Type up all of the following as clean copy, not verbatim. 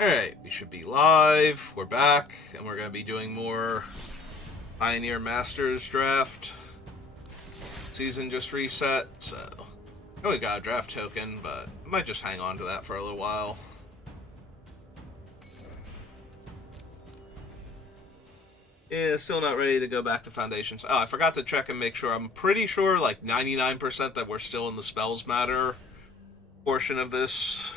Alright, we should be live. We're back, and we're going to be doing more Pioneer Masters draft. Season just reset, so I only got a draft token, but I might just hang on to that for a little while. Yeah, still not ready to go back to Foundations. Oh, I forgot to check and make sure. I'm pretty sure, like 99%, that we're still in the Spells Matter portion of this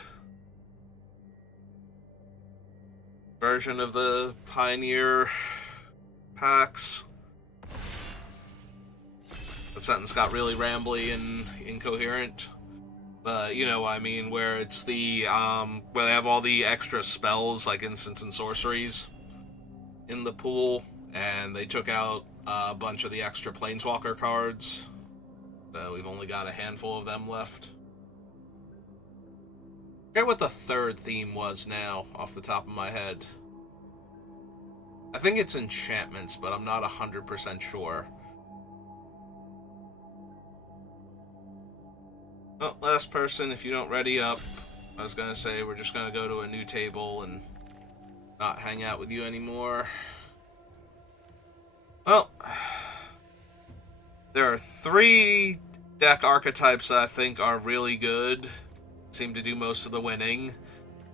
version of the Pioneer packs. That sentence got really rambly and incoherent. But you know what I mean, where it's the, where they have all the extra spells, like instants and sorceries, in the pool, and they took out a bunch of the extra Planeswalker cards. So we've only got a handful of them left. I forget what the third theme was now, off the top of my head. I think it's enchantments, but I'm not 100% sure. Oh, last person, if you don't ready up, I was gonna say we're just gonna go to a new table and not hang out with you anymore. Well, there are 3 deck archetypes that I think are really good, seem to do most of the winning.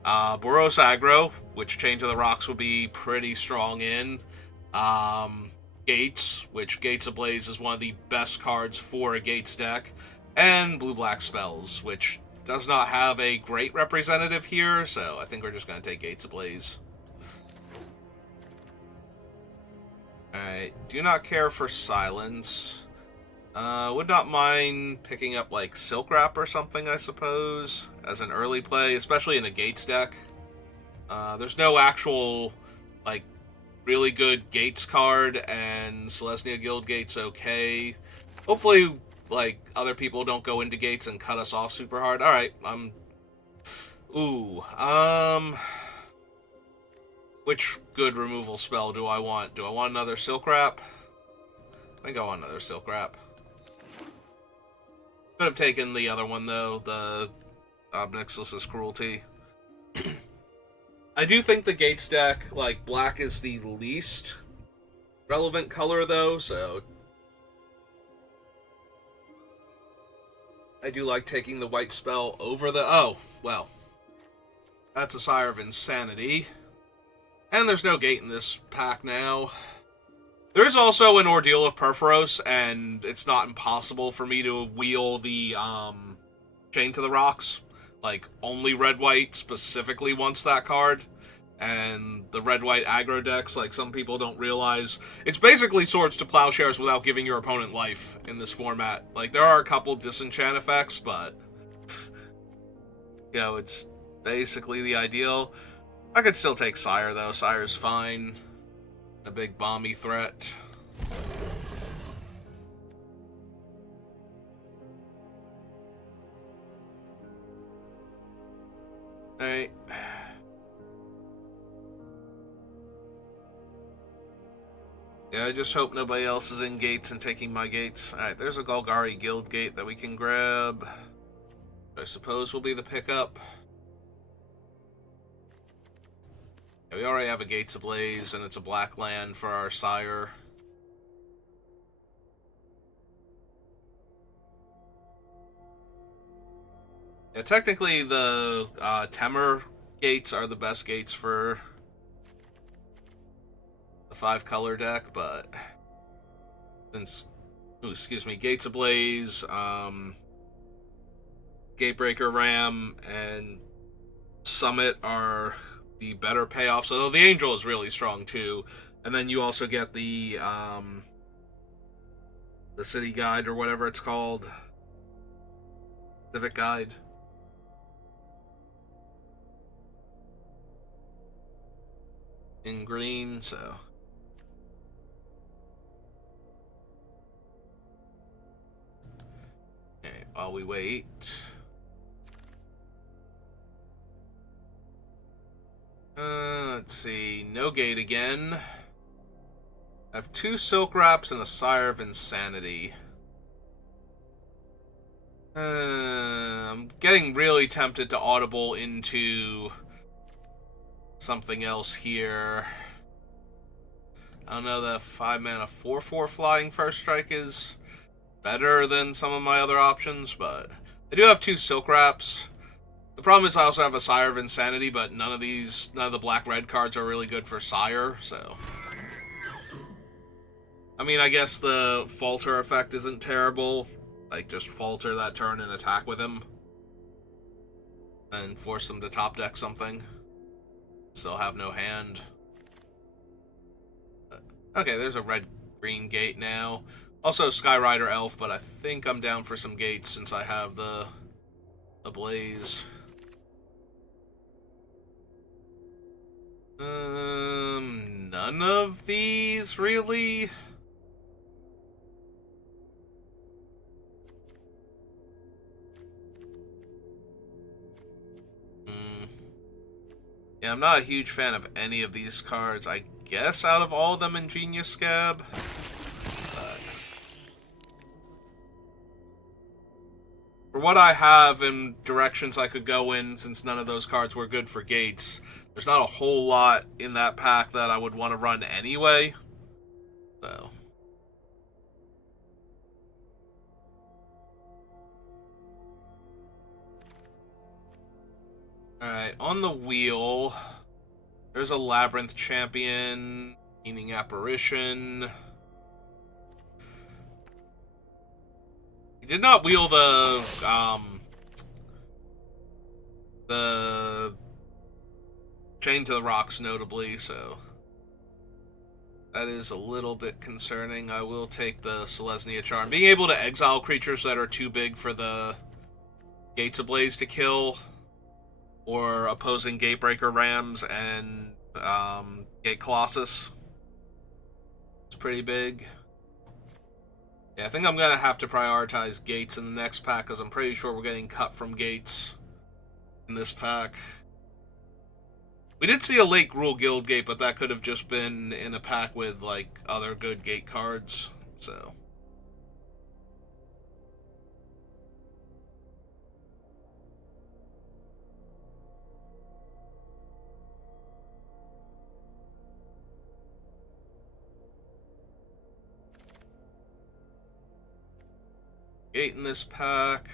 Boros Aggro, which Chain to the Rocks will be pretty strong in. Gates, which Gates Ablaze is one of the best cards for a Gates deck. And Blue-Black Spells, which does not have a great representative here, so I think we're just going to take Gates Ablaze. Alright, do not care for Silence. Would not mind picking up, like, Silk Wrap or something, I suppose, as an early play, especially in a Gates deck. There's no actual, like, really good Gates card, and Selesnya Guild Gate's okay. Hopefully, like, other people don't go into Gates and cut us off super hard. Alright, which good removal spell do I want? Do I want another Silk Wrap? I think I want another Silk Wrap. Could have taken the other one, though, the Obnixilus's Cruelty. I do think the Gates deck, like, black is the least relevant color, though, so I do like taking the white spell over the... Oh, well. That's a Sire of Insanity. And there's no gate in this pack now. There is also an Ordeal of Perforos, and it's not impossible for me to wheel the Chain to the Rocks. Like, only red-white specifically wants that card. And the red-white aggro decks, like some people don't realize, it's basically Swords to Plowshares without giving your opponent life in this format. Like, there are a couple disenchant effects, but, you know, it's basically the ideal. I could still take Sire, though. Sire's fine. A big bomby threat. Alright. Yeah, I just hope nobody else is in Gates and taking my Gates. Alright, there's a Golgari Guild Gate that we can grab. I suppose will be the pickup. Yeah, we already have a Gates Ablaze, and it's a black land for our Sire. Yeah, technically the Temur Gates are the best gates for the 5-color deck, but since, excuse me, Gates Ablaze, Gatebreaker Ram, and Summit are the better payoffs, although the Angel is really strong too. And then you also get the City Guide, or whatever it's called. Civic Guide. In green, so... Okay, while we wait... let's see. No gate again. I have 2 Silk Wraps and a Sire of Insanity. I'm getting really tempted to audible into something else here. I don't know, the 5-mana 4/4 flying first strike is better than some of my other options, but I do have 2 Silk Wraps. The problem is I also have a Sire of Insanity, but none of the black-red cards are really good for Sire, so... I mean, I guess the Falter effect isn't terrible. Like, just Falter that turn and attack with him. And force them to top deck something. Still have no hand. Okay, there's a red-green gate now. Also, Skyrider Elf, but I think I'm down for some gates since I have the Blaze. None of these, really? Yeah, I'm not a huge fan of any of these cards. I guess out of all of them, Ingenious Scab. But for what I have and directions I could go in, since none of those cards were good for gates, there's not a whole lot in that pack that I would want to run anyway. So... Alright, on the wheel, there's a Labyrinth Champion, Meaning Apparition. He did not wheel the Chain to the Rocks, notably, so that is a little bit concerning. I will take the Selesnya Charm. Being able to exile creatures that are too big for the Gates Ablaze to kill, or opposing Gatebreaker Rams and Gate Colossus. It's pretty big. Yeah, I think I'm going to have to prioritize Gates in the next pack, because I'm pretty sure we're getting cut from Gates in this pack. We did see a late Gruul Guild Gate, but that could have just been in a pack with, like, other good Gate cards, so... Gate in this pack.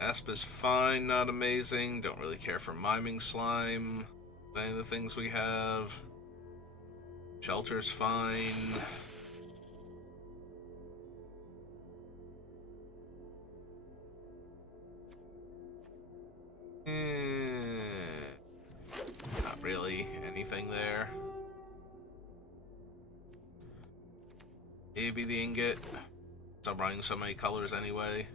Asp is fine, not amazing. Don't really care for Miming Slime. Any of the things we have. Shelter's fine. Not really anything there. Maybe the Ingot. I'm running so many colors anyway.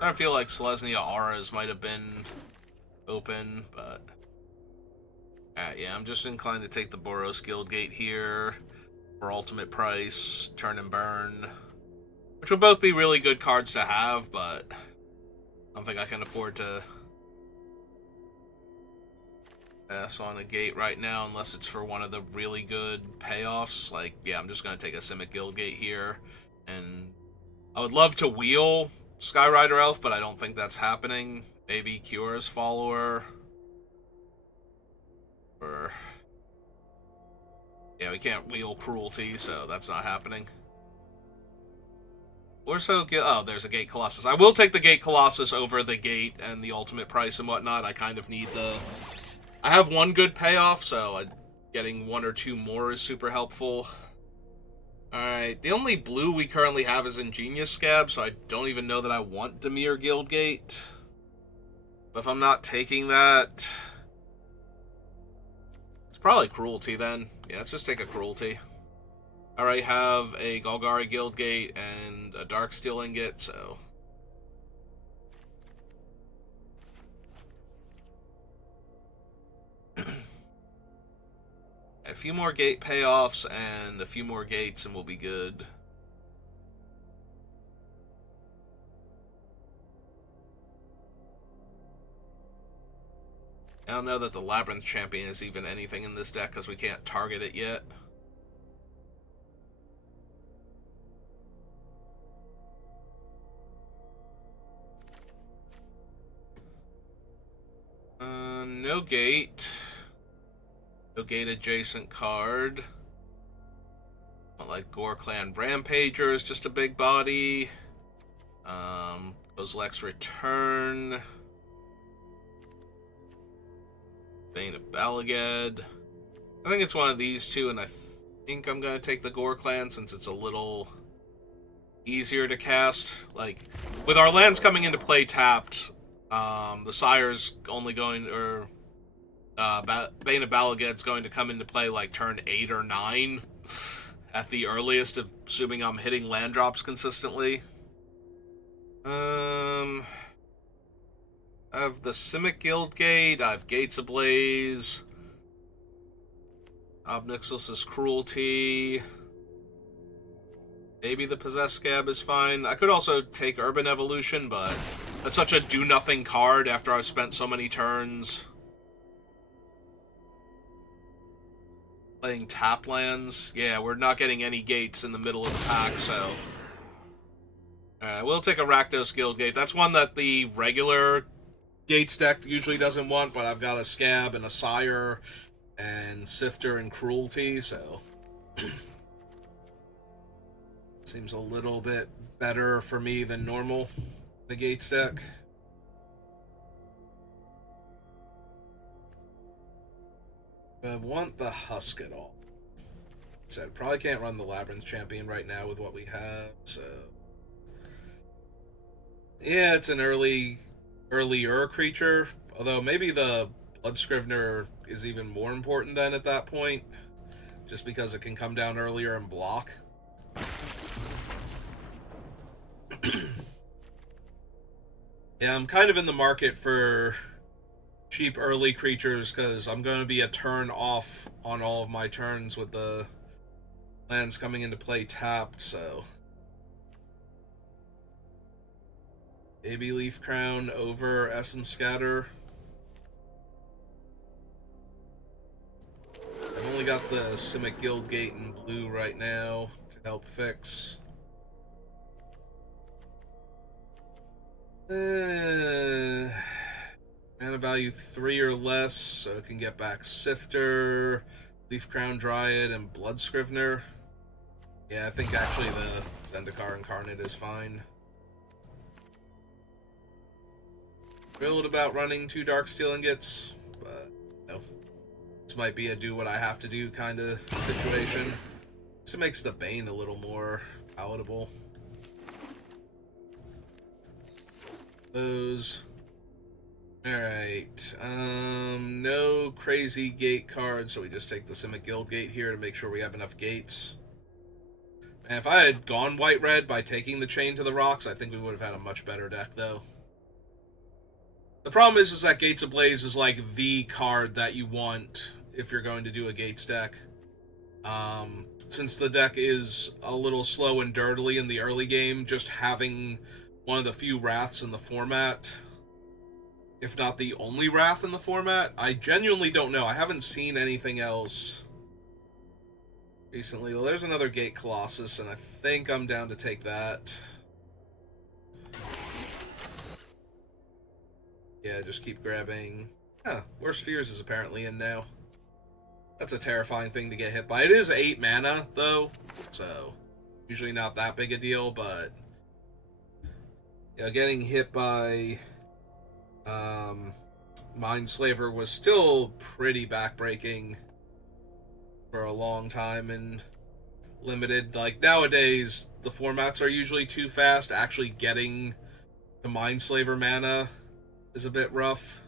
I feel like Selesnya Auras might have been open, but... yeah, I'm just inclined to take the Boros Guild Gate here for ultimate price, turn and burn. Which would both be really good cards to have, but I don't think I can afford to pass on a gate right now unless it's for one of the really good payoffs. Like, yeah, I'm just going to take a Simic Guild Gate here. And I would love to wheel Skyrider Elf, but I don't think that's happening. Maybe Cura's Follower. Or... yeah, we can't wheel Cruelty, so that's not happening. Oh, there's a Gate Colossus. I will take the Gate Colossus over the Gate and the ultimate price and whatnot. I kind of need the... I have one good payoff, so getting one or two more is super helpful. Alright, the only blue we currently have is Ingenious Scab, so I don't even know that I want Dimir Guildgate. But if I'm not taking that... it's probably Cruelty then. Yeah, let's just take a Cruelty. I already have a Golgari Guildgate and a Darksteel Ingot, so... a few more gate payoffs and a few more gates and we'll be good. I don't know that the Labyrinth Champion is even anything in this deck because we can't target it yet. no gate. No gate adjacent card. Not like Gore Clan Rampager is just a big body. Kozilek's Return. Bane of Balaged. I think it's one of these two, and I think I'm going to take the Gore Clan since it's a little easier to cast. Like, with our lands coming into play tapped, the Sire's only going, or Bane of Balaged's going to come into play like turn 8 or 9 at the earliest, assuming I'm hitting land drops consistently. I have the Simic Guildgate, I have Gates Ablaze, Obnixilus's Cruelty. Maybe the Possessed Scab is fine. I could also take Urban Evolution, but that's such a do-nothing card after I've spent so many turns playing tap lands. Yeah, we're not getting any gates in the middle of the pack, so... Alright, we'll take a Rakdos Guildgate. That's one that the regular Gates deck usually doesn't want, but I've got a Scab and a Sire and Sifter and Cruelty, so... Seems a little bit better for me than normal in the Gates deck. I want the Husk at all. Said probably can't run the Labyrinth Champion right now with what we have, so... Yeah, it's an earlier creature, although maybe the Blood Scrivener is even more important then at that point, just because it can come down earlier and block. Yeah, I'm kind of in the market for cheap early creatures, because I'm going to be a turn off on all of my turns with the lands coming into play tapped, so... Baby Leaf Crown over Essence Scatter. I've only got the Simic Guildgate in blue right now to help fix. Mana value 3 or less, so it can get back Sifter, Leaf Crown Dryad, and Blood Scrivener. Yeah, I think actually the Zendikar Incarnate is fine. Thrilled about running 2 Darksteel Ingots, but no. This might be a do what I have to do kind of situation. This makes the Bane a little more palatable. Those. Alright. No crazy gate cards, so we just take the Simic Guildgate here to make sure we have enough gates. And if I had gone white-red by taking the Chain to the Rocks, I think we would have had a much better deck, though. The problem is that Gates Ablaze is like the card that you want if you're going to do a Gates deck. Since the deck is a little slow and dirtily in the early game, just having one of the few Wraths in the format, if not the only Wrath in the format, I genuinely don't know. I haven't seen anything else recently. Well, there's another Gate Colossus, and I think I'm down to take that. Yeah, just keep grabbing... Huh, Worst Fears is apparently in now. That's a terrifying thing to get hit by. It is 8 mana, though, so usually not that big a deal, but... Yeah, getting hit by... Mindslaver was still pretty backbreaking for a long time in Limited. Like, nowadays, the formats are usually too fast. Actually getting the Mindslaver mana is a bit rough.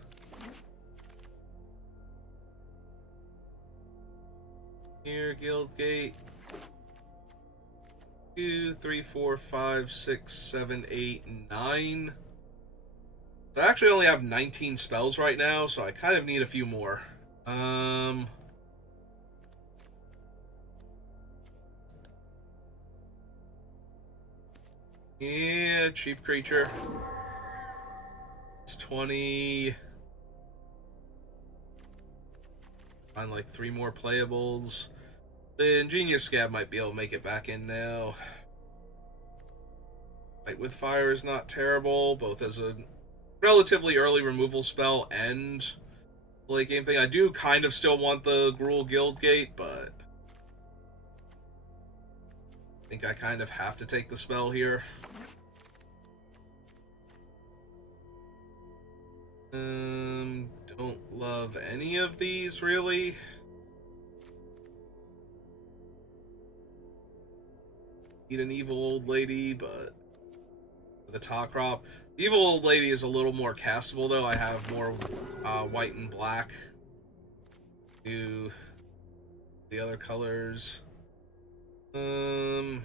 Here, Guildgate. 2, 3, 4, 5, 6, 7, 8, 9. So I actually only have 19 spells right now, so I kind of need a few more. Yeah, cheap creature. It's 20. Find like 3 more playables. The Ingenious Scab might be able to make it back in now. Fight with Fire is not terrible, both as a relatively early removal spell and late game thing. I do kind of still want the Gruul Guild Gate, but I think I kind of have to take the spell here. Don't love any of these, really. Need an evil old lady, but the top crop. The evil old lady is a little more castable, though. I have more white and black to the other colors. This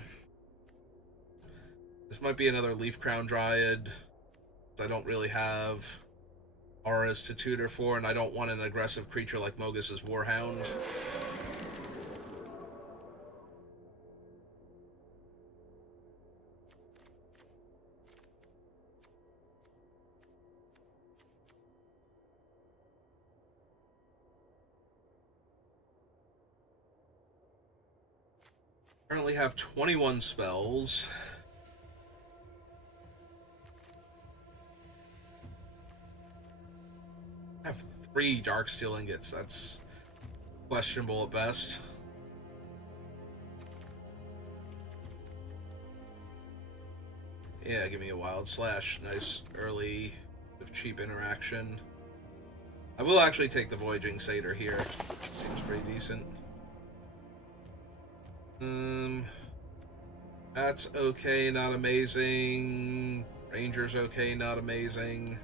might be another Leaf Crown Dryad. I don't really have auras to tutor for, and I don't want an aggressive creature like Mogus's Warhound. Currently have 21 spells. I have 3 Darksteel Ingots. That's questionable at best. Yeah, give me a Wild Slash. Nice early, cheap interaction. I will actually take the Voyaging Satyr here. Seems pretty decent. That's okay, not amazing. Ranger's okay, not amazing.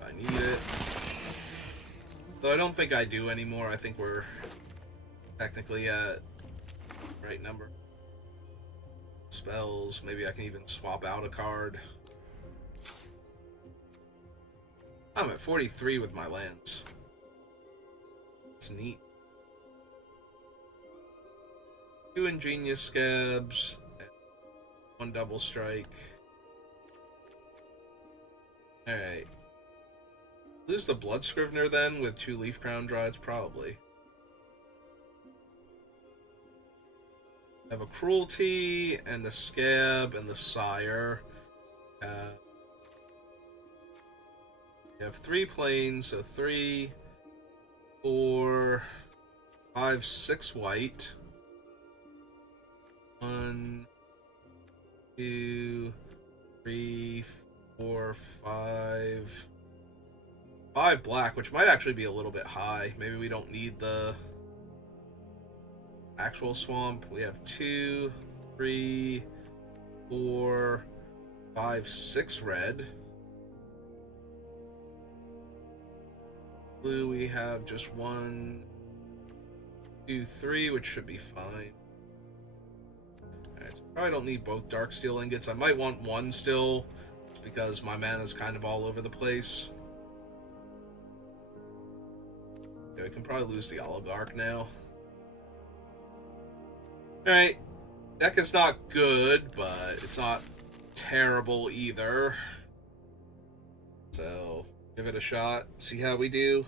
I need it. Though I don't think I do anymore. I think we're technically at the right number. Spells. Maybe I can even swap out a card. I'm at 43 with my lands. It's neat. 2 Ingenious Scabs, and 1 Double Strike. Alright. Lose the Blood Scrivener then with 2 Leaf Crown Dryads? Probably. I have a Cruelty, and the Scab, and the Sire. We have 3 plains, so 3, 4, 5, 6 white. 1, 2, 3, 4, 5. 5 black, which might actually be a little bit high. Maybe we don't need the actual swamp. We have 2, 3, 4, 5, 6 red. Blue, we have just 1, 2, 3, which should be fine. Alright, so probably don't need both Darksteel Ingots. I might want 1 still, just because my mana is kind of all over the place. Okay, we can probably lose the Oligarch now. Alright, deck is not good, but it's not terrible either. So, give it a shot, see how we do.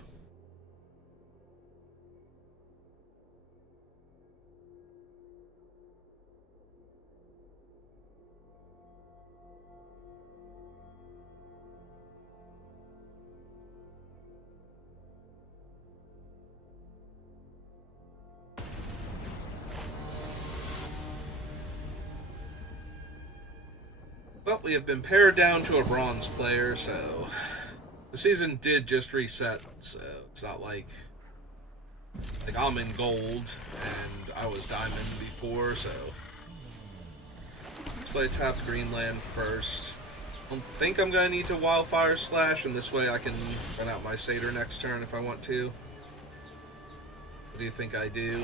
Well, we have been pared down to a bronze player, so the season did just reset, so it's not like I'm in gold and I was diamond before, so let's play tap Greenland first. I don't think I'm gonna need to Wildfire Slash, and this way I can run out my Satyr next turn if I want to. What do you think I do?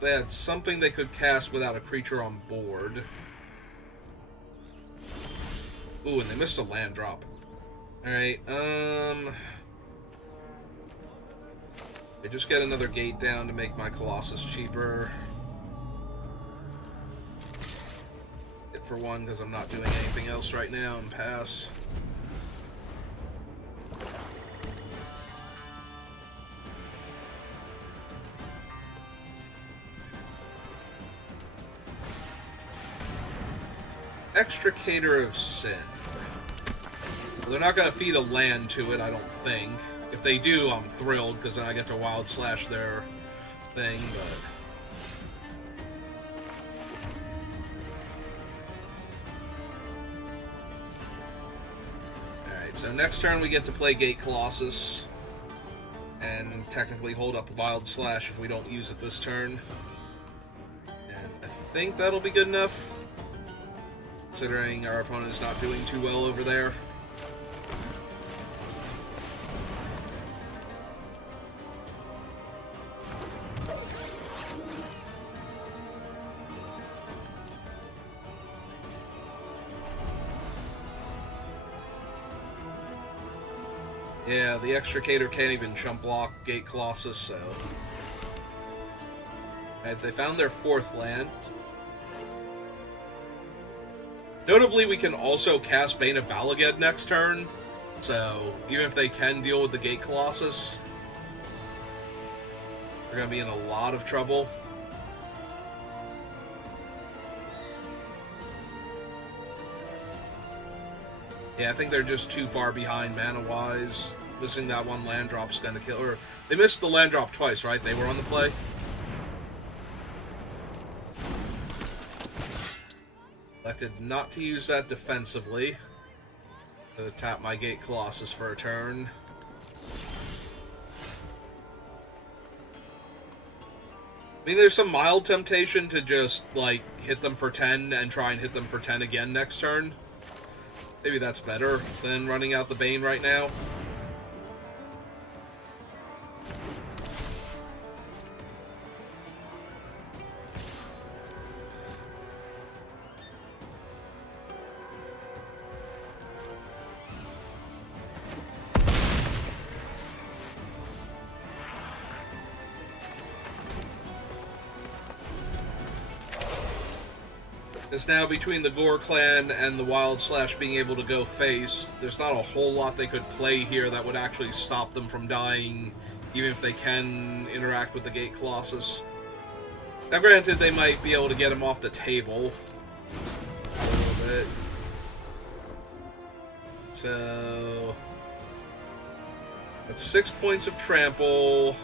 They had something they could cast without a creature on board. Ooh, and they missed a land drop. Alright, they just get another gate down to make my Colossus cheaper. Hit for 1 because I'm not doing anything else right now, and pass. Extricator of Sin. Well, they're not going to feed a land to it, I don't think. If they do, I'm thrilled, because then I get to Wild Slash their thing, but... Alright, so next turn we get to play Gate Colossus. And technically hold up Wild Slash if we don't use it this turn. And I think that'll be good enough, considering our opponent is not doing too well over there. Yeah, the Extricator can't even jump block Gate Colossus, so... Right, they found their 4th land. Notably, we can also cast Bane of Balaged next turn, so even if they can deal with the Gate Colossus, they're going to be in a lot of trouble. Yeah, I think they're just too far behind mana-wise. Missing that one land drop's gonna kill... Or, they missed the land drop twice, right? They were on the play? Elected not to use that defensively. To tap my Gate Colossus for a turn. I mean, there's some mild temptation to just, like, hit them for 10 and try and hit them for 10 again next turn. Maybe that's better than running out the Bane right now. Because now between the Gore Clan and the Wild Slash being able to go face, there's not a whole lot they could play here that would actually stop them from dying, even if they can interact with the Gate Colossus. Now granted, they might be able to get him off the table a little bit. So... that's 6 points of trample.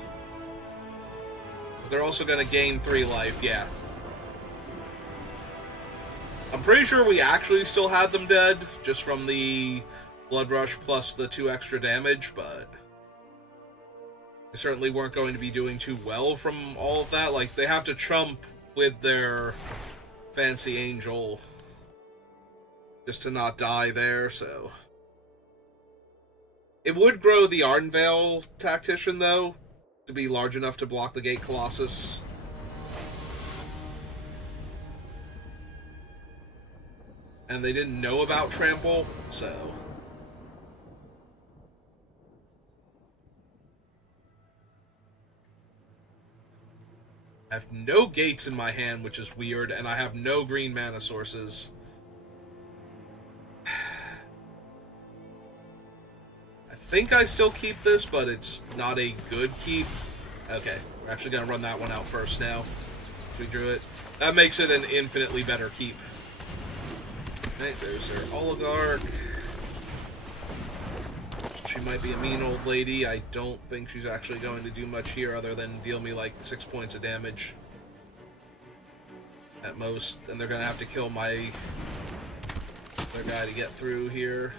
But they're also going to gain 3 life, yeah. I'm pretty sure we actually still had them dead, just from the Blood Rush plus the 2 extra damage, but they certainly weren't going to be doing too well from all of that. Like, they have to chump with their Fancy Angel just to not die there, so... It would grow the Ardenvale Tactician, though, to be large enough to block the Gate Colossus. And they didn't know about Trample, so... I have no gates in my hand, which is weird, and I have no green mana sources. I think I still keep this, but it's not a good keep. Okay, we're actually going to run that one out first now. We drew it. That makes it an infinitely better keep. Okay, there's their Oligarch. She might be a mean old lady. I don't think she's actually going to do much here other than deal me like 6 points of damage at most. And they're going to have to kill my other guy to get through here.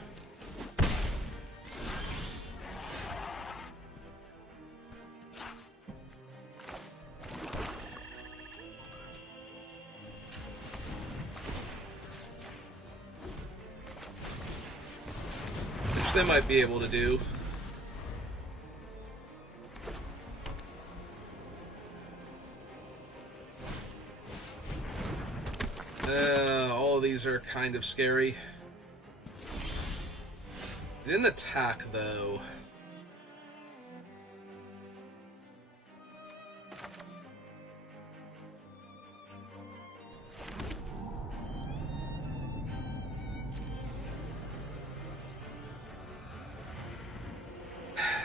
They might be able to do. All of these are kind of scary. They didn't attack, though.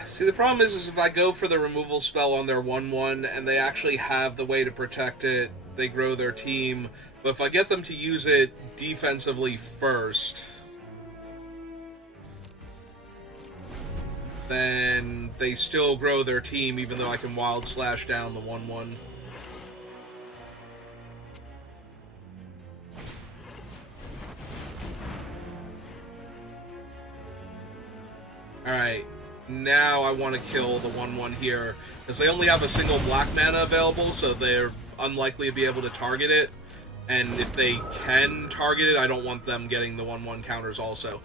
See, the problem is if I go for the removal spell on their 1-1 and they actually have the way to protect it, they grow their team, But if I get them to use it defensively first, then they still grow their team, even though I can wild slash down the 1/1. Alright, now I want to kill the 1/1 here, because they only have a single black mana available, so they're unlikely to be able to target it. And if they can target it, I don't want them getting the 1/1 counters also.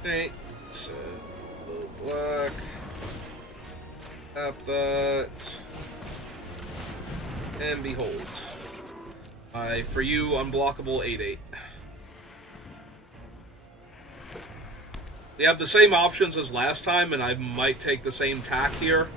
Okay, so blue black. Tap that. And behold. For you, unblockable 8/8. We have the same options as last time, and I might take the same tack here.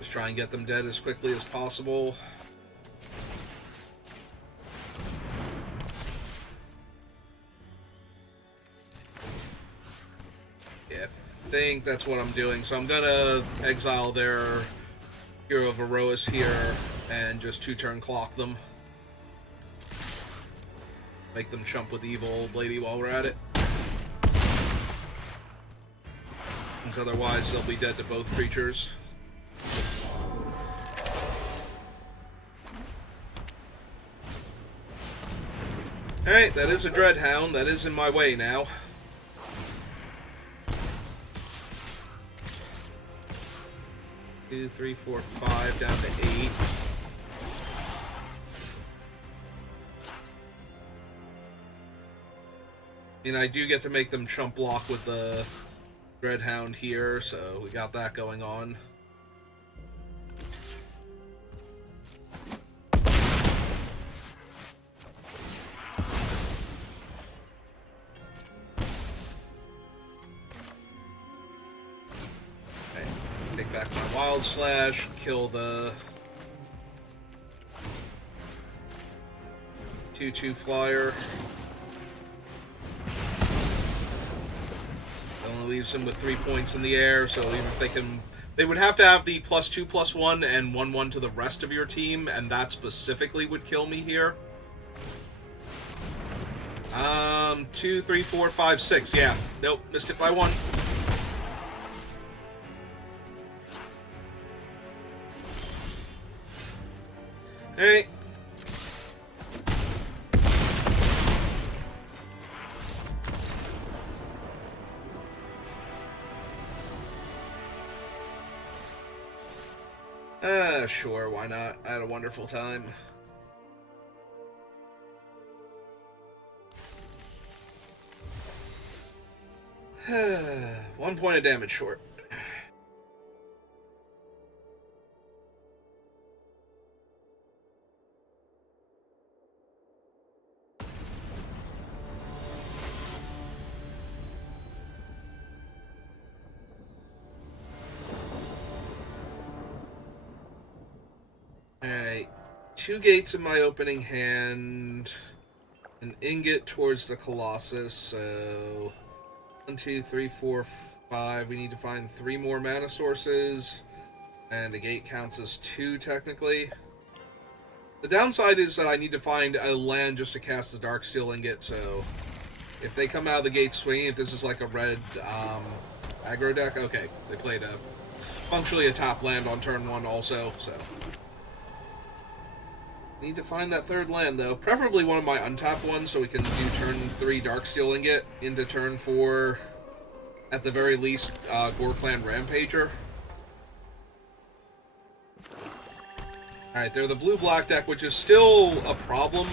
Just try and get them dead as quickly as possible. Yeah, I think that's what I'm doing. So I'm gonna exile their Hero of Erois here and just 2-turn clock them. Make them chump with the evil old lady while we're at it. Because otherwise they'll be dead to both creatures. Alright, that is a Dreadhound. That is in my way now. Two, three, four, 5, down to 8. And I do get to make them chump block with the Dreadhound here, so we got that going on. Take back my Wild Slash, kill the 2/2 flyer. Only leaves him with 3 points in the air, so even if they would have to have the +2/+1 and 1/1 to the rest of your team, and that specifically would kill me here. 2, 3, 4, 5, 6. Yeah, nope, missed it by 1. Hey. Sure, why not? I had a wonderful time. One point of damage short. Alright, 2 gates in my opening hand, an ingot towards the Colossus, so 1, 2, 3, 4, 5. We need to find 3 more mana sources, and the gate counts as 2 technically. The downside is that I need to find a land just to cast the Darksteel Ingot, so if they come out of the gate swinging, if this is like a red aggro deck, okay, they played functionally a top land on turn 1 also, so. Need to find that 3rd land, though. Preferably one of my untapped ones, so we can do turn 3 Darksteel Ingot into turn 4, at the very least, Gore Clan Rampager. Alright, they're the blue-black deck, which is still a problem.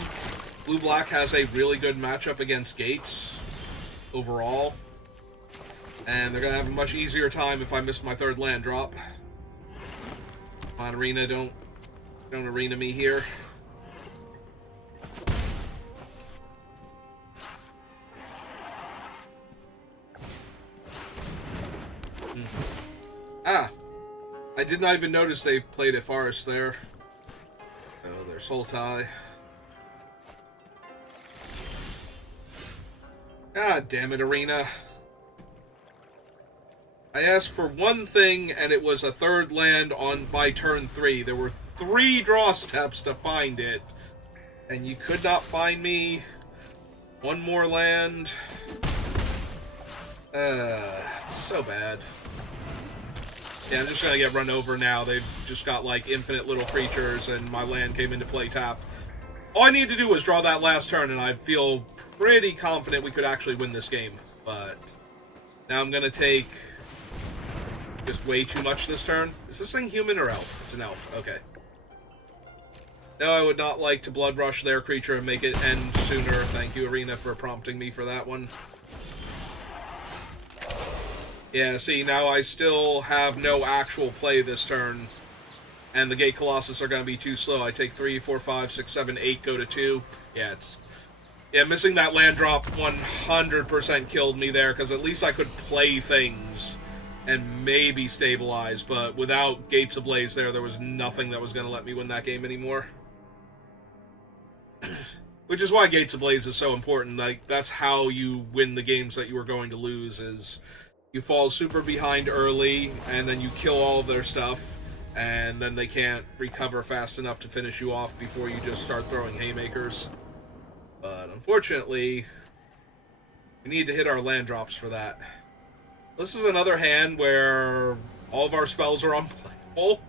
Blue-black has a really good matchup against gates, overall. And they're going to have a much easier time if I miss my 3rd land drop. Come on, Arena, don't arena me here. Ah! I did not even notice they played a Forest there. Oh, their Soul Tie. God damn it, Arena. I asked for one thing, and it was a third land by turn 3. There were 3 draw steps to find it, and you could not find me one more land. It's so bad. Yeah, I'm just gonna get run over now. They've just got, like, infinite little creatures, and my land came into play tapped. All I need to do was draw that last turn, and I feel pretty confident we could actually win this game. But now I'm gonna take just way too much this turn. Is this thing human or elf? It's an elf. Okay. No, I would not like to blood rush their creature and make it end sooner. Thank you, Arena, for prompting me for that one. Yeah, see, now I still have no actual play this turn, and the Gate Colossus are going to be too slow. I take 3, 4, 5, 6, 7, 8, go to 2. Yeah, missing that land drop 100% killed me there, because at least I could play things and maybe stabilize, but without Gates Ablaze there was nothing that was going to let me win that game anymore. Which is why Gates Ablaze is so important. Like, that's how you win the games that you were going to lose, is you fall super behind early, and then you kill all of their stuff, and then they can't recover fast enough to finish you off before you just start throwing haymakers. But unfortunately, we need to hit our land drops for that. This is another hand where all of our spells are unplayable.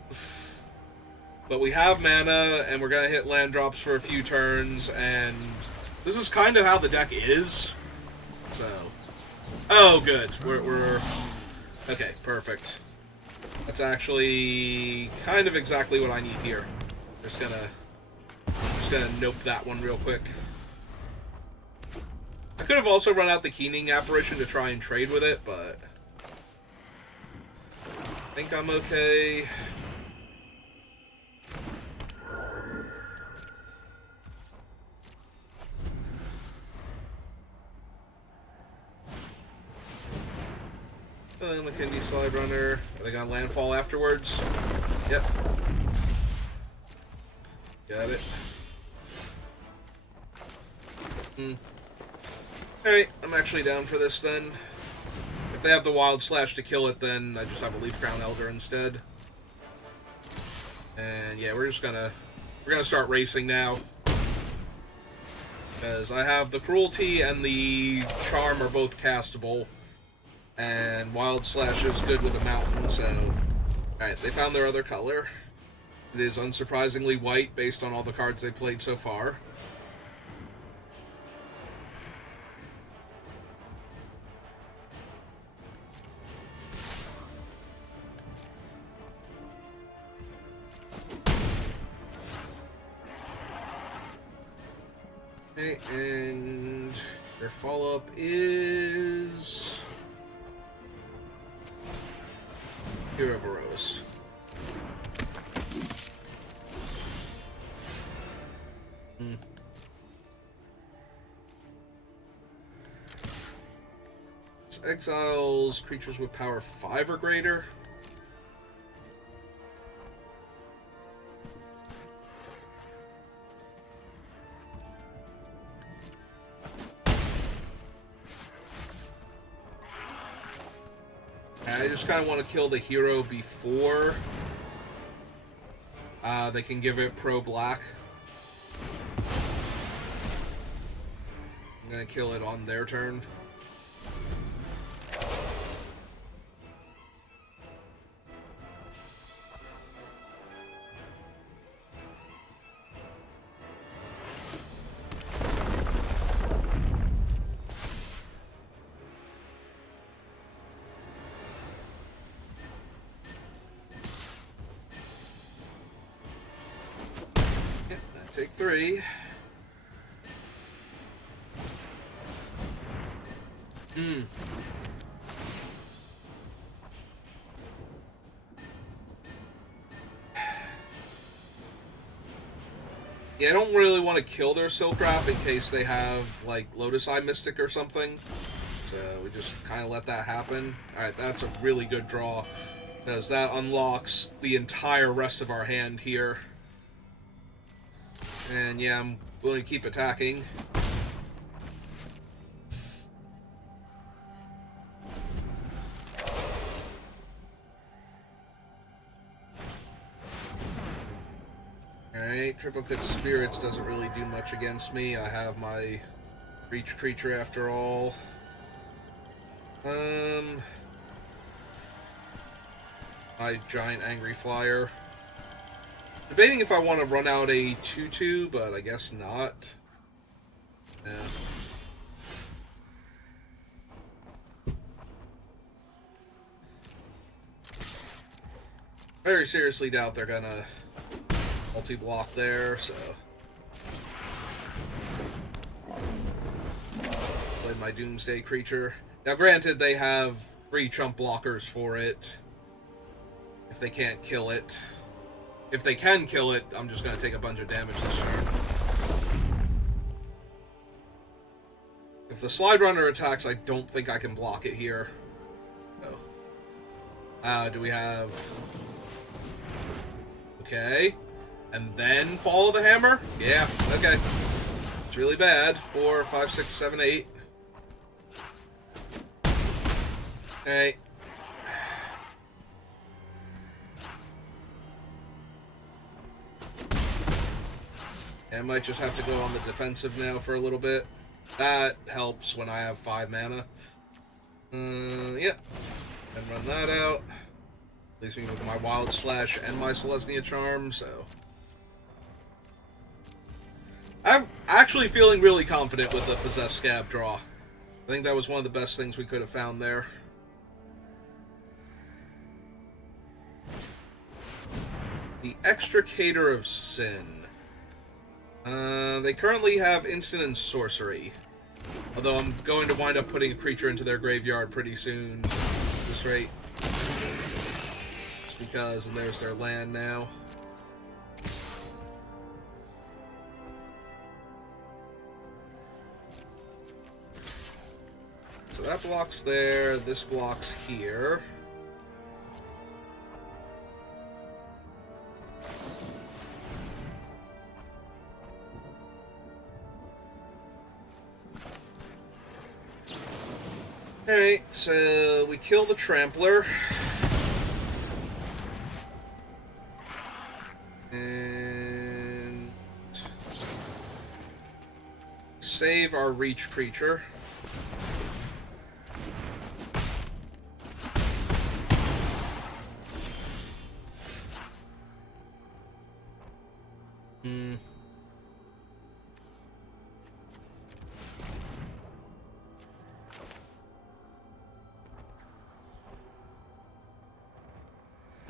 But we have mana, and we're going to hit land drops for a few turns, and this is kind of how the deck is. So, oh, good. We're okay, perfect. That's actually kind of exactly what I need here. Just gonna nope that one real quick. I could have also run out the Keening Apparition to try and trade with it, but I think I'm okay. McKinney Slide Runner. Are they gonna landfall afterwards? Yep. Got it. Alright, I'm actually down for this then. If they have the Wild Slash to kill it, then I just have a Leaf Crown Elder instead. And yeah, we're gonna start racing now. Because I have the Cruelty and the Charm are both castable. And Wild Slash is good with a Mountain, so... Alright, they found their other color. It is unsurprisingly white, based on all the cards they played so far. Okay, and their follow-up is... Hero of Eros. This exiles creatures with power 5 or greater. I just kind of want to kill the hero before they can give it pro-black. I'm going to kill it on their turn. Take 3. Yeah, I don't really want to kill their Silk Wrap in case they have, like, Lotus Eye Mystic or something. So we just kind of let that happen. Alright, that's a really good draw, because that unlocks the entire rest of our hand here. And yeah, I'm willing to keep attacking. Alright, Triplicate Spirits doesn't really do much against me. I have my Reach Creature after all. My Giant Angry Flyer. Debating if I want to run out a 2/2, but I guess not. Yeah. Very seriously doubt they're gonna multi-block there, so... Play my Doomsday Creature. Now granted, they have 3 chump blockers for it. If they can't kill it. If they can kill it, I'm just gonna take a bunch of damage this turn. If the Slide Runner attacks, I don't think I can block it here. So. Do we have... Okay. And then follow the hammer? Yeah, okay. It's really bad. 4, 5, 6, 7, 8. Okay. I might just have to go on the defensive now for a little bit. That helps when I have 5 mana. Yeah. And run that out. Leaves me with my Wild Slash and my Selesnya Charm, so... I'm actually feeling really confident with the Possessed Scab draw. I think that was one of the best things we could have found there. The Extricator of Sin. They currently have Instant and Sorcery. Although I'm going to wind up putting a creature into their graveyard pretty soon. At this rate. Just because, and there's their land now. So that blocks there, this blocks here. Alright, so we kill the Trampler. And save our Reach Creature.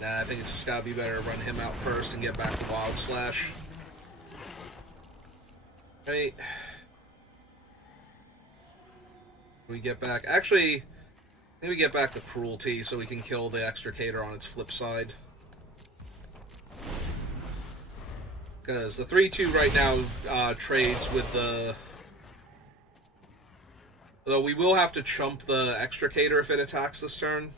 Nah, I think it's just gotta be better to run him out first and get back to Wild Slash. Right. We get back... Actually, I think we get back the Cruelty so we can kill the Extricator on its flip side. Because the 3/2 right now trades with the... Though we will have to chump the Extricator if it attacks this turn.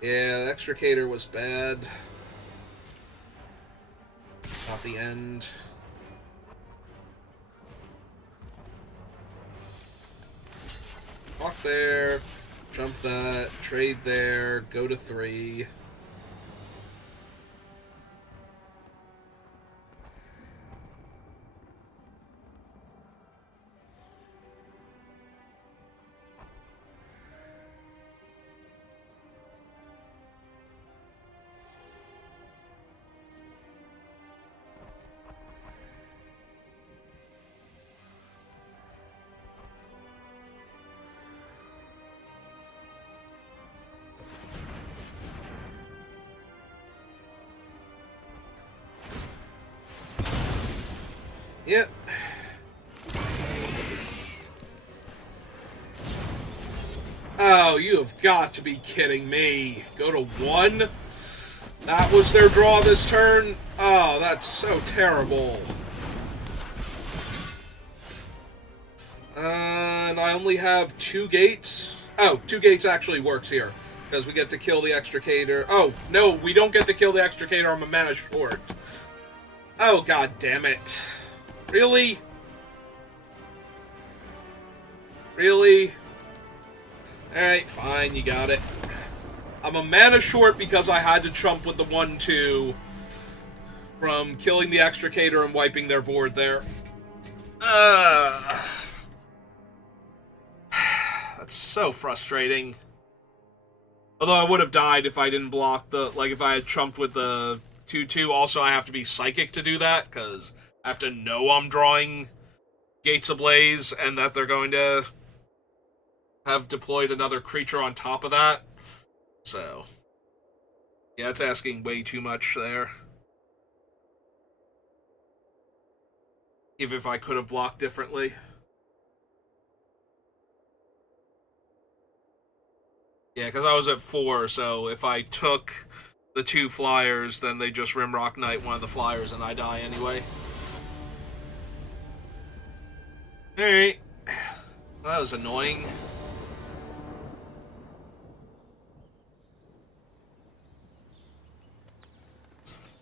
Yeah, the Extricator was bad. Not the end. Walk there, jump that, trade there, go to 3. Yep. Oh, you have got to be kidding me. Go to 1? That was their draw this turn? Oh, that's so terrible. And I only have 2 gates. Oh, 2 gates actually works here. Because we get to kill the Extricator. Oh, no, we don't get to kill the Extricator. I'm a mana short. Oh, god damn it. Really? Really? Alright, fine, you got it. I'm a mana short because I had to chump with the 1-2 from killing the Extricator and wiping their board there. That's so frustrating. Although I would have died if I didn't block the... Like, if I had chumped with the 2-2. Also, I have to be Psychic to do that, because I have to know I'm drawing Gates Ablaze and that they're going to have deployed another creature on top of that. So, yeah, it's asking way too much there. Even if I could have blocked differently. Yeah, because I was at 4, so if I took the 2 flyers, then they just Rimrock Knight one of the flyers and I die anyway. Alright. That was annoying.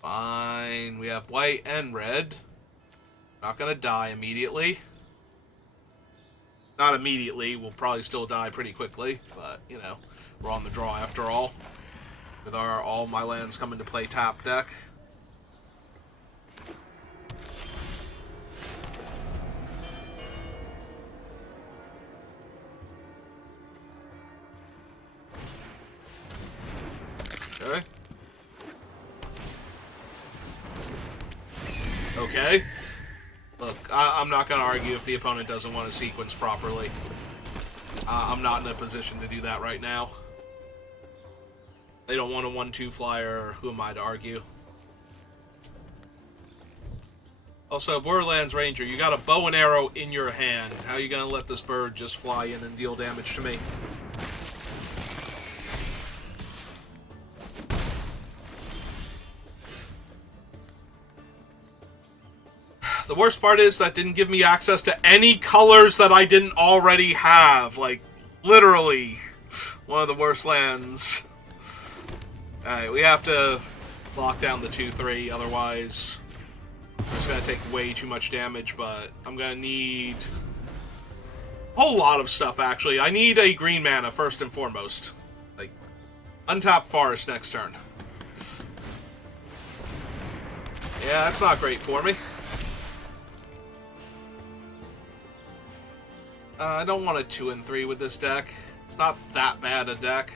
Fine. We have white and red. Not gonna die immediately. Not immediately. We'll probably still die pretty quickly, but, you know, we're on the draw after all. With all my lands coming to play tap deck. Okay. Okay. Look, I'm not going to argue if the opponent doesn't want to sequence properly. I'm not in a position to do that right now. They don't want a 1-2 flyer, who am I to argue? Also, Borderlands Ranger, you got a bow and arrow in your hand. How are you going to let this bird just fly in and deal damage to me? The worst part is that didn't give me access to any colors that I didn't already have. Like, literally, one of the worst lands. Alright, we have to lock down the 2-3, otherwise it's going to take way too much damage, but I'm going to need a whole lot of stuff, actually. I need a green mana, first and foremost. Like, untap Forest next turn. Yeah, that's not great for me. I don't want a 2 and 3 with this deck. It's not that bad a deck.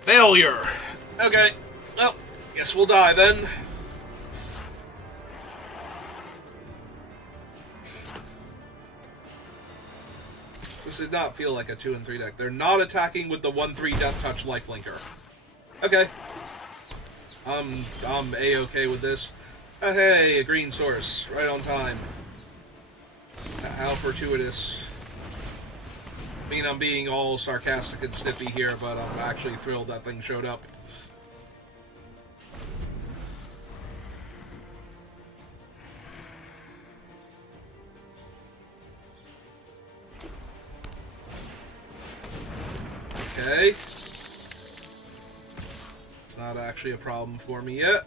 Failure! Okay, well, guess we'll die then. This did not feel like a 2 and 3 deck. They're not attacking with the 1-3 Death Touch Lifelinker. Okay. I'm A-okay with this. Hey, a green source. Right on time. How fortuitous. I mean, I'm being all sarcastic and snippy here, but I'm actually thrilled that thing showed up. Okay. It's not actually a problem for me yet.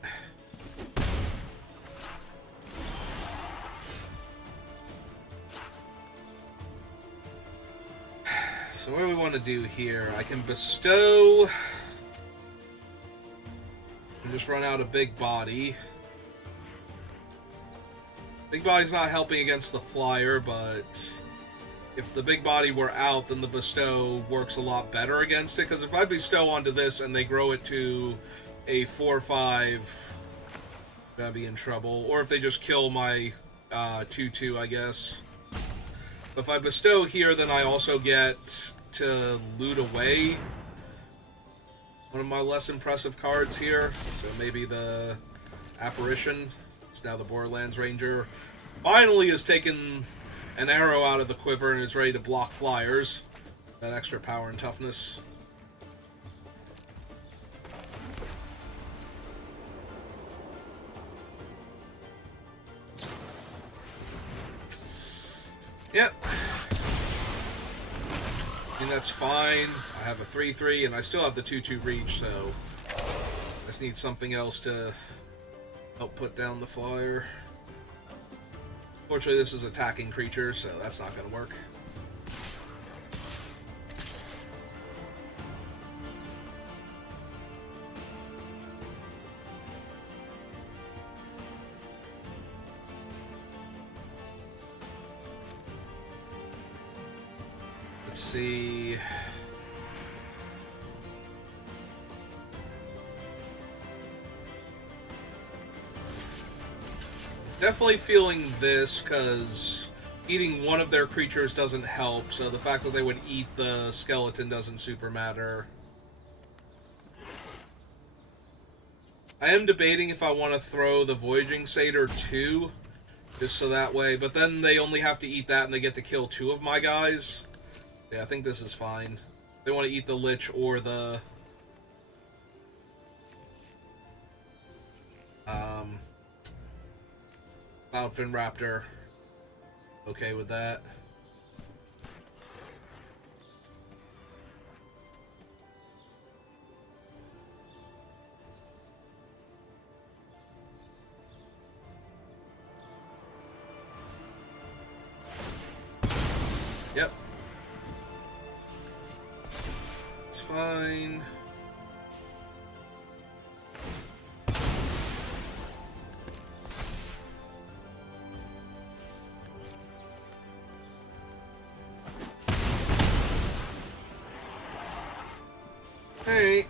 So what do we want to do here? I can bestow and just run out a big body. Big body's not helping against the flyer, but if the big body were out, then the bestow works a lot better against it. Because if I bestow onto this and they grow it to a 4/5, that'd be in trouble. Or if they just kill my 2/2, I guess. But if I bestow here, then I also get to loot away one of my less impressive cards here. So maybe the Apparition. It's now the Borderlands Ranger. Finally has taken an arrow out of the quiver and is ready to block flyers. That extra power and toughness. Yep. I mean, that's fine. I have a 3/3 and I still have the 2/2 reach, so I just need something else to help put down the flyer. Fortunately, this is attacking creature, so that's not going to work. Let's see. Definitely feeling this, because eating one of their creatures doesn't help, so the fact that they would eat the skeleton doesn't super matter. I am debating if I want to throw the Voyaging Satyr too, just so that way, but then they only have to eat that and they get to kill 2 of my guys. Yeah, I think this is fine. They want to eat the Lich or the... Cloudfin Raptor. Okay with that. Yep. It's fine. Alright.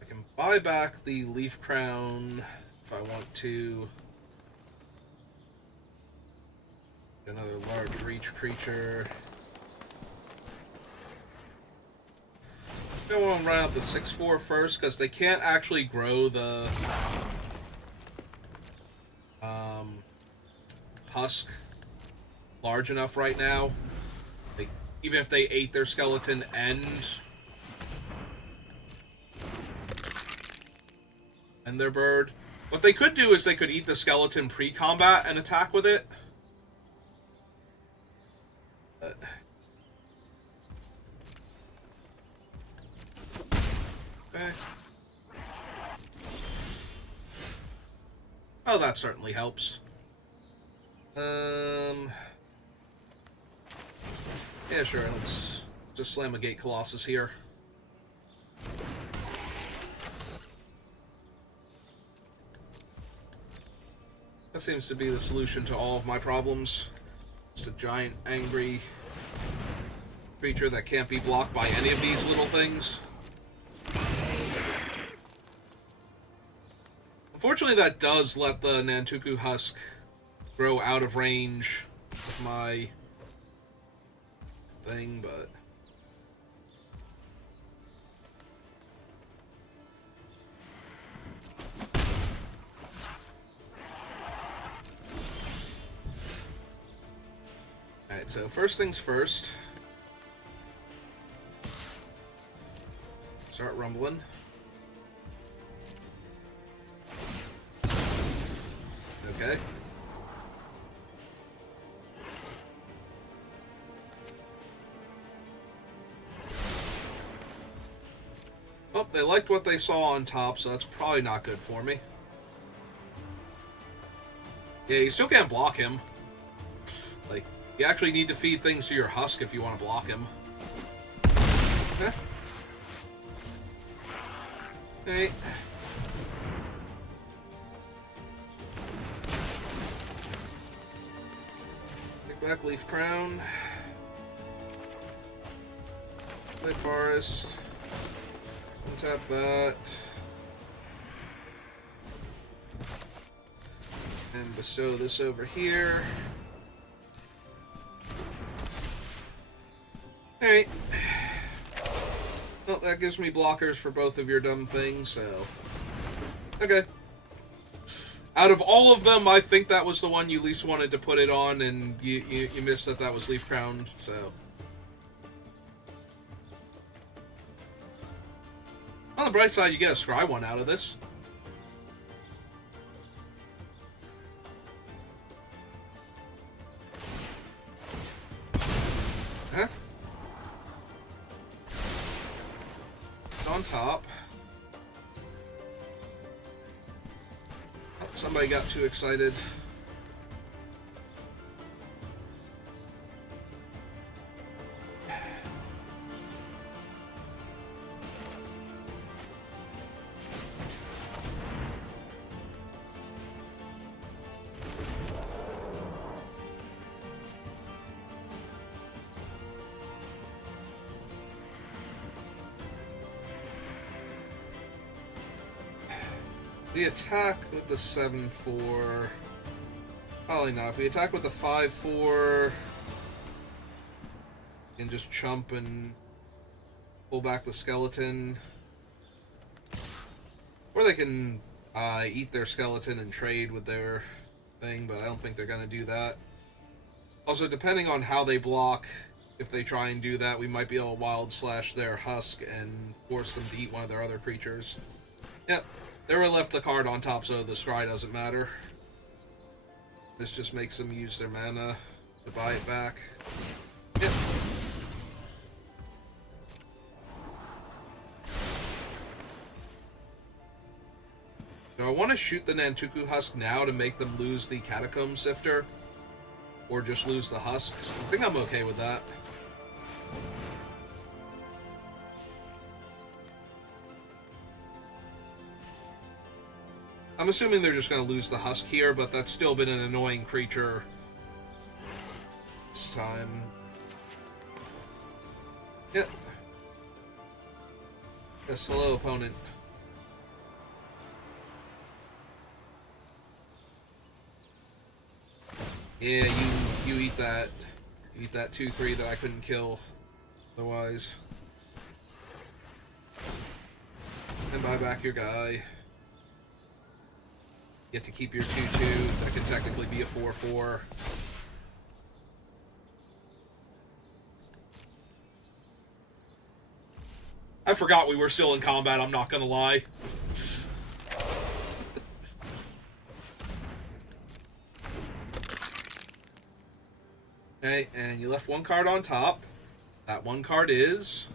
I can buy back the Leaf Crown if I want to. Another large reach creature. I want to run out the 6/4 first, because they can't actually grow the husk large enough right now. Like, even if they ate their skeleton and their bird. What they could do is they could eat the skeleton pre-combat and attack with it. But... okay. Oh, that certainly helps. Yeah, sure, let's just slam a Gate Colossus here. That seems to be the solution to all of my problems. Just a giant, angry creature that can't be blocked by any of these little things. Unfortunately, that does let the Nantuku Husk grow out of range of my thing, but... alright, so first things first. Start rumbling. Okay. Well, they liked what they saw on top, so that's probably not good for me. Yeah, you still can't block him. Like, you actually need to feed things to your husk if you want to block him. Okay. Hey. Take back Leaf Crown. Play Forest. Untap that. And bestow this over here. Alright. Well, that gives me blockers for both of your dumb things, so... okay. Out of all of them, I think that was the one you least wanted to put it on, and you missed that was Leaf Crown, so... on the bright side, you get a Scry one out of this. Somebody got too excited. We attack with the 7-4. Probably not. If we attack with the 5-4, we can just chump and pull back the skeleton. Or they can eat their skeleton and trade with their thing, but I don't think they're going to do that. Also, depending on how they block, if they try and do that, we might be able to wild slash their husk and force them to eat one of their other creatures. Yep. They were left the card on top, so the scry doesn't matter. This just makes them use their mana to buy it back. Yep. Do I want to shoot the Nantuku Husk now to make them lose the Catacomb Sifter? Or just lose the Husk? I think I'm okay with that. I'm assuming they're just going to lose the Husk here, but that's still been an annoying creature this time. Yep. Yes, hello, opponent. Yeah, you eat that. You eat that 2-3 that I couldn't kill otherwise. And buy back your guy. Get to keep your 2-2. That can technically be a 4-4. I forgot we were still in combat, I'm not gonna lie. Okay, and you left one card on top. That one card is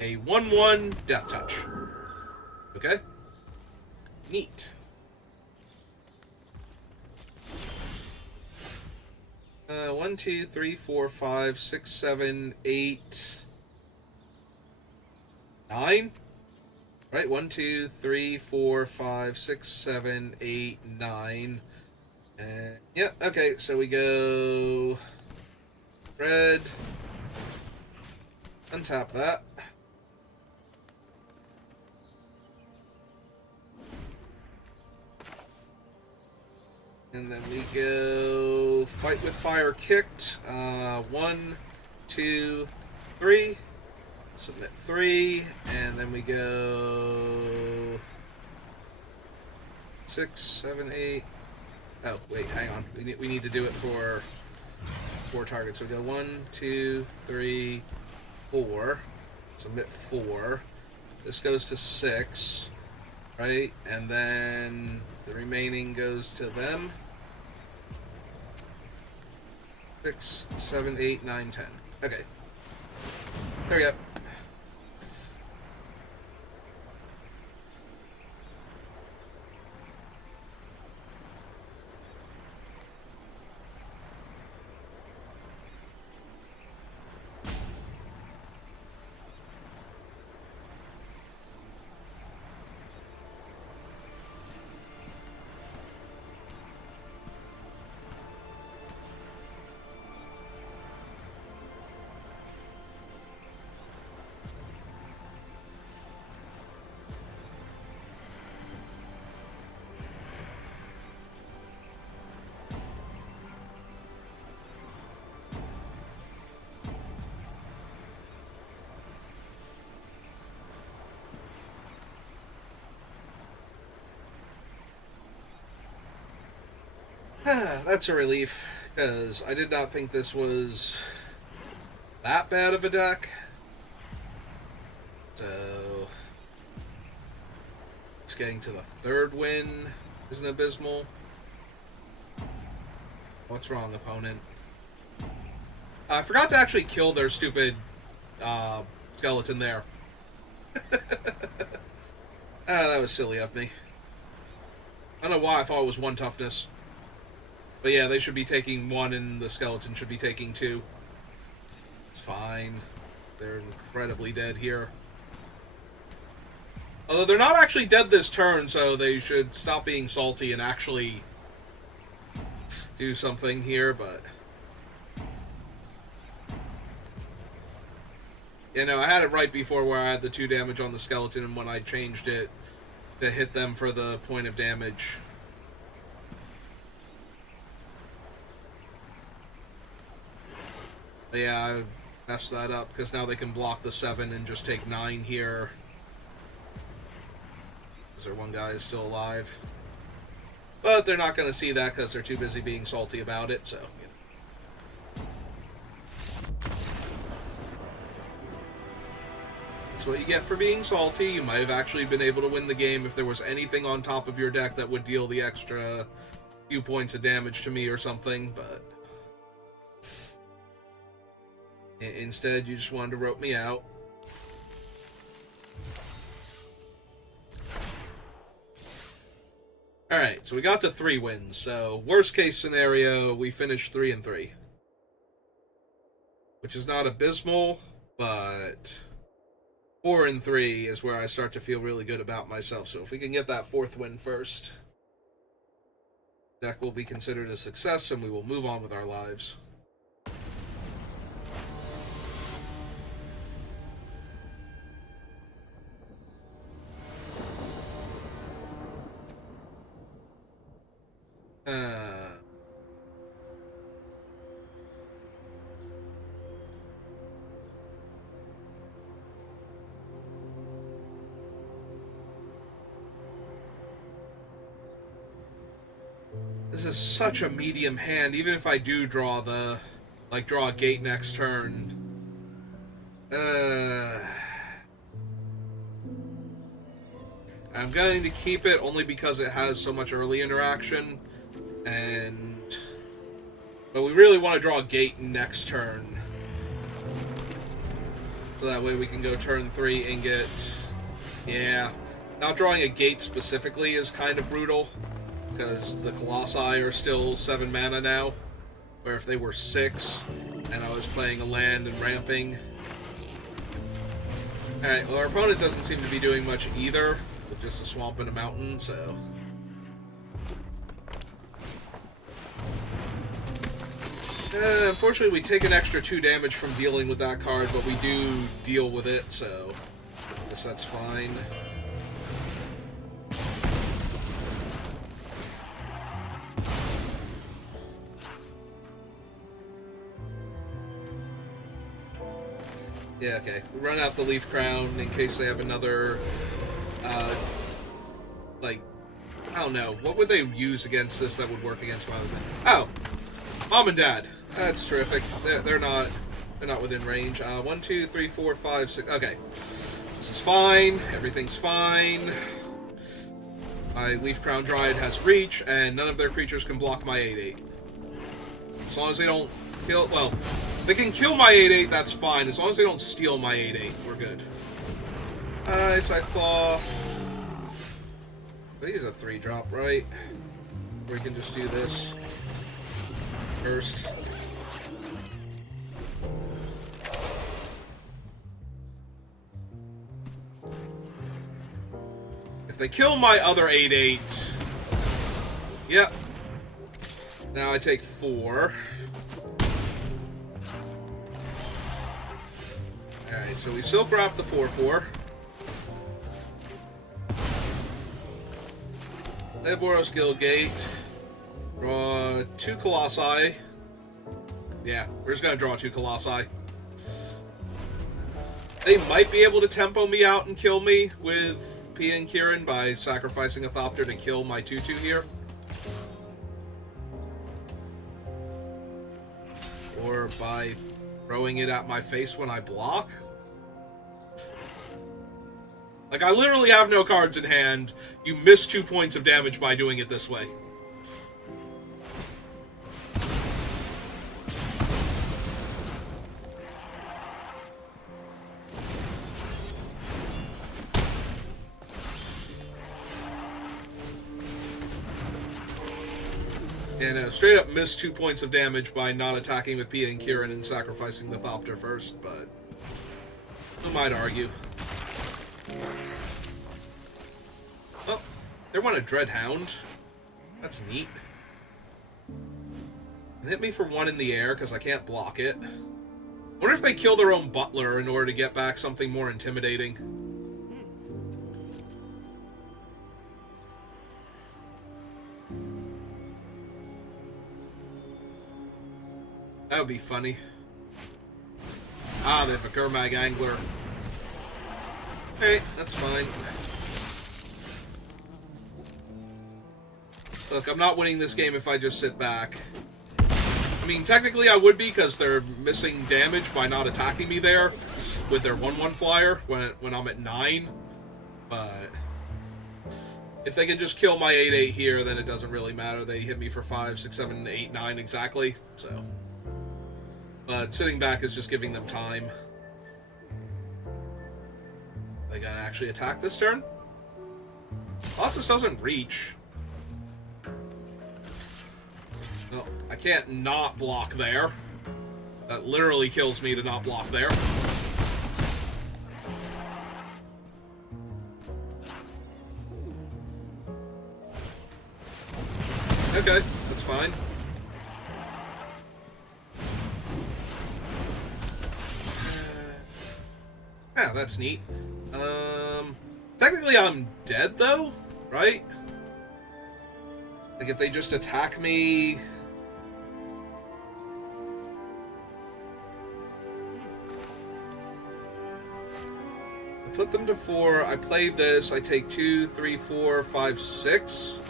a 1-1 Death Touch. Okay? Neat. One, two, three, four, five, six, 7, 8, 9. Right, 1, 2, 3, 4, 5, 6, 7, 8, 9. And yeah, okay, so we go red. Untap that. And then we go fight with fire kicked. 1, 2, 3. Submit 3. And then we go 6, 7, 8. Oh, wait, hang on. We need to do it for 4 targets. So we go 1, 2, 3, 4. Submit 4. This goes to 6. Right? And then the remaining goes to them. 6, 7, 8, 9, 10. Okay. There we go. That's a relief, because I did not think this was that bad of a deck. So, it's getting to the 3rd win isn't abysmal. What's wrong, opponent? I forgot to actually kill their stupid skeleton there. Ah, that was silly of me. I don't know why I thought it was 1 toughness. But yeah, they should be taking 1 and the skeleton should be taking 2. It's fine. They're incredibly dead here. Although they're not actually dead this turn, so they should stop being salty and actually do something here, but... You know, I had it right before where I had the 2 damage on the skeleton, and when I changed it to hit them for the point of damage. But yeah, I messed that up, because now they can block the 7 and just take 9 here. Because their 1 guy is still alive. But they're not going to see that because they're too busy being salty about it, so... That's what you get for being salty. You might have actually been able to win the game if there was anything on top of your deck that would deal the extra few points of damage to me or something, but... Instead, you just wanted to rope me out. Alright, so we got to 3 wins. So, worst case scenario, we finished 3-3. Which is not abysmal, but 4-3 is where I start to feel really good about myself. So if we can get that 4th win first, deck will be considered a success and we will move on with our lives. This is such a medium hand, even if I do draw the... like, draw a gate next turn. I'm going to keep it only because it has so much early interaction. But we really want to draw a gate next turn. So that way we can go turn 3 and get... Yeah. Not drawing a gate specifically is kind of brutal. Because the Colossi are still 7 mana now. Where if they were 6, and I was playing a land and ramping... Alright, well our opponent doesn't seem to be doing much either. With just a swamp and a mountain, so... Unfortunately, we take an extra 2 damage from dealing with that card, but we do deal with it, so... I guess that's fine. Yeah, okay. We run out the Leaf Crown in case they have another... like... I don't know. What would they use against this that would work against my other thing? Oh! Mom and Dad. That's terrific. They're not within range. 1, 2, 3, 4, 5, 6. Okay. This is fine. Everything's fine. My Leaf Crown Dryad has reach, and none of their creatures can block my 8/8. As long as they don't kill... Well, they can kill my 8/8, that's fine. As long as they don't steal my 8/8, we're good. Scythe Claw. But he's a 3-drop, right? We can just do this first. If they kill my other 8/8... Yep. Now I take 4. Alright, so we Silk Wrap the 4/4. Boros Guildgate. Draw 2 Colossi. Yeah, we're just gonna draw 2 Colossi. They might be able to tempo me out and kill me with Pia and Kieran by sacrificing a Thopter to kill my 2/2 here. Or by throwing it at my face when I block. Like, I literally have no cards in hand. You miss 2 points of damage by doing it this way. And straight up missed 2 points of damage by not attacking with Pia and Kieran and sacrificing the Thopter first, but who might argue? Oh, they want a Dreadhound. That's neat. And hit me for 1 in the air because I can't block it. I wonder if they kill their own butler in order to get back something more intimidating. That would be funny. Ah, they have a Gurmag Angler. Hey, that's fine. Look, I'm not winning this game if I just sit back. I mean, technically I would be, because they're missing damage by not attacking me there with their 1/1 flyer when I'm at 9. But if they can just kill my 8/8 here, then it doesn't really matter. They hit me for 5, 6, 7, 8, 9 exactly. So, but sitting back is just giving them time. They gonna actually attack this turn? Colossus doesn't reach. No, I can't not block there. That literally kills me to not block there. Okay, that's fine. Yeah, that's neat. Technically I'm dead though, right? Like if they just attack me... Put them to 4, I play this, I take 2, 3, 4, 5, 6.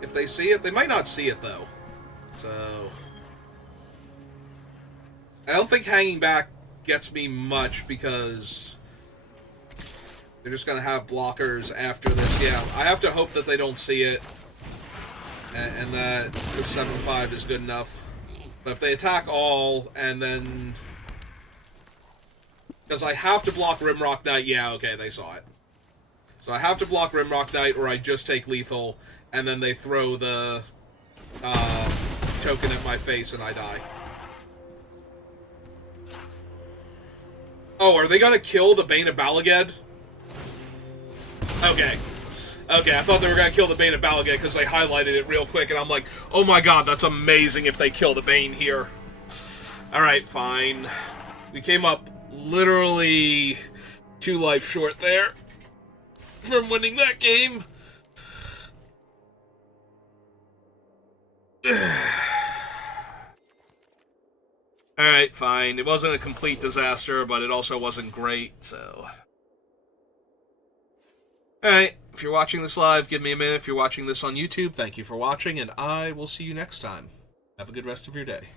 If they see it, they might not see it though. So... I don't think hanging back gets me much because they're just going to have blockers after this. Yeah, I have to hope that they don't see it and that the 7/5 is good enough. But if they attack all and then... Because I have to block Rimrock Knight. Yeah, okay, they saw it. So I have to block Rimrock Knight or I just take lethal and then they throw the token at my face and I die. Oh, are they gonna kill the Bane of Balaged? Okay. Okay, I thought they were gonna kill the Bane of Balaged because they highlighted it real quick and I'm like, oh my god, that's amazing if they kill the Bane here. Alright, fine. We came up literally 2 life short there from winning that game. Alright, fine. It wasn't a complete disaster, but it also wasn't great, so... Alright, if you're watching this live, give me a minute. If you're watching this on YouTube, thank you for watching, and I will see you next time. Have a good rest of your day.